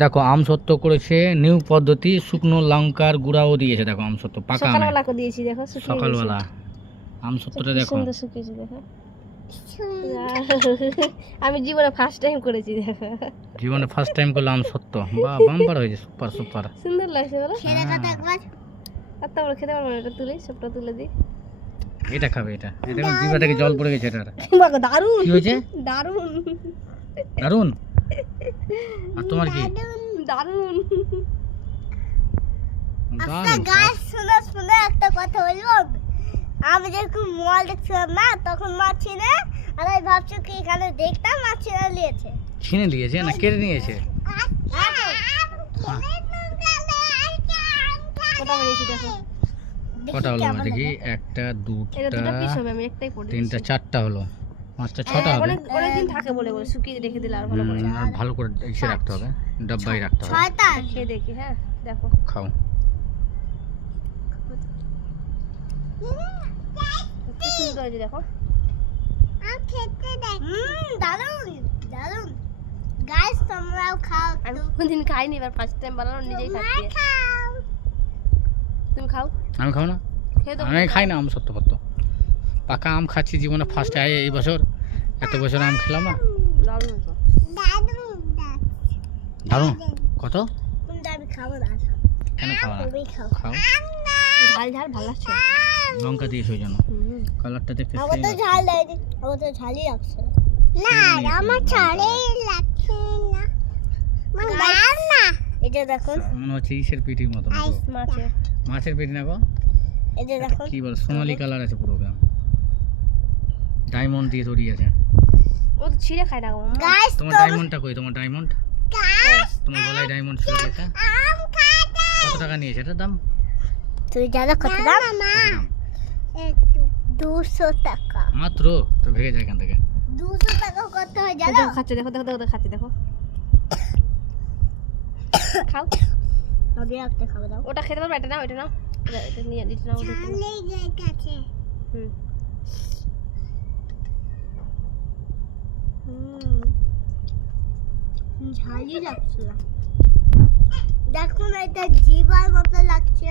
দেখো আম সত্য করেছে নিউ পদ্ধতি, শুকনো লঙ্কার গুঁড়াও দিয়েছে। দেখো আম সত্য পাকা আম, সকালবেলা করে দিয়েছি দেখো, শুকিয়ে গেছে। সকালবেলা আম সত্যটা কি দেখো। সুন্দর শুকিয়েছে দেখো। আমি জীবনে ফার্স্ট টাইম করেছি দেখো। জীবনে ফার্স্ট টাইম করলাম আম সত্য। বাহ, বাম্পার হয়েছে, সুপার সুপার। সুন্দর লাগছে বলো। হ্যাঁ। আর তো আমরা খেতে পারবো না, এটা তুলে সবটা তুলে দিই। এটা খাবে, এটা এটা দেখো জিভা থেকে জল পড়ে গেছে এটার। বাবা দারুণ, কি হয়েছে? দারুণ দারুন। আর তোমার কি? দারুণ। দারুন। গাছ শোনা শোনা একটা কথা বলবো। আমি যখন মোবাইল দেখছিলাম না, তখন মাছ ছিনে, আর আমি ভাবছি কি এখানে দেখতাম মাছ ছিনে নিয়েছে। ছিনে নিয়েছে না কেড়ে নিয়েছে? কটা বেরিয়েছি দেখো। কটা হলো মা দেখি? একটা, এটা দুটা, দুটো পিস হবে, আমি একটাই করে তিনটা, চারটা হলো। পাঁচটা, ছটা হবে। অনেকদিন থাকে বলে বলে শুকিয়ে রেখে দিলে আর ভালো করে। আর ভালো করে ইসে রাখতে হবে, ডাব্বায় রাখতে হবে। ছয়টা খেয়ে দেখি। হ্যাঁ দেখো। খাও। কি সুন্দর হয়েছে দেখো। খেতে দেখ। দারুণ দারুণ। গাইস তোমরাও খাও। আমি কোনদিন খাইনি, এবার ফার্স্ট টাইম বানানো, নিজেই খাচ্ছি। খাও। তুমি খাও। আমি খাও না? খেয়ে দাও। আমি খাই না আম সত্য পত্য। পাকা আম খাচ্ছি জীবনে ফার্স্ট এই বছর। এত বছর আম খেলাম না। দারুণ হয়েছে। দারুণ দারুণ। কত? কিন্তু আমি খাবো না। কেন খাওয়া না? তুমি খাও। খাও। ঝাল ঝাল ভালো লাগছে। লঙ্কা দিয়েছে ওই জন্য। হুম। কালারটা দেখতে আমার তো সেই ঝাল লাগে, আমার তো ঝালই লাগছে। না আমার ঝালই লাগছে না। গাল না। এটা দেখুন, মনে হচ্ছে ইসের পিঠির মতো। মাছের। মাছের পিঠি না গো? এটা দেখুন। কি বল, সোনালী কালার আছে পুরো। ডায়মন্ড দিয়ে তৈরি আছে। ও তো ছিঁড়ে খায় না গো মামা। গাইস তোমার ডায়মন্ডটা কই? তোমার ডায়মন্ড? তোমার গলায় ডায়মন্ড ছিল এটা? আম খাটা। কত টাকা নিয়েছে এটার দাম? তুই জানো কত দাম? কত দাম? 200 টাকা। মাত্র? তো ভেঙে যায় এখান থেকে। 200 টাকা কত হয় জানো? দেখো খাচ্ছে, দেখো দেখো দেখো খাচ্ছে দেখো। খাও। আমি একটা খাবো দাও। ওটা খেতে পারবে, এটা নাও, এটা নাও। এটা নিয়ে দিতে নাও। ঝালেই গেছে। হুম। ঝালই লাগছে না। দেখুন এটা জিবার মতো লাগছে।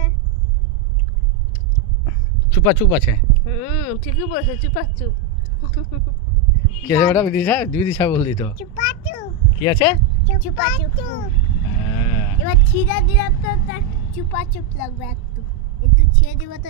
চুপা চুপ আছে। ঠিকই বলেছে, চুপা চুপ। কি আছে বেটা? বিদিশা বল দিত। চুপা চুপ। কি আছে? চুপা চুপ। হ্যাঁ। এবার ছিঁড়ে দিলে তো চুপা চুপ লাগবে একটু। একটু ছিঁড়ে দিব তো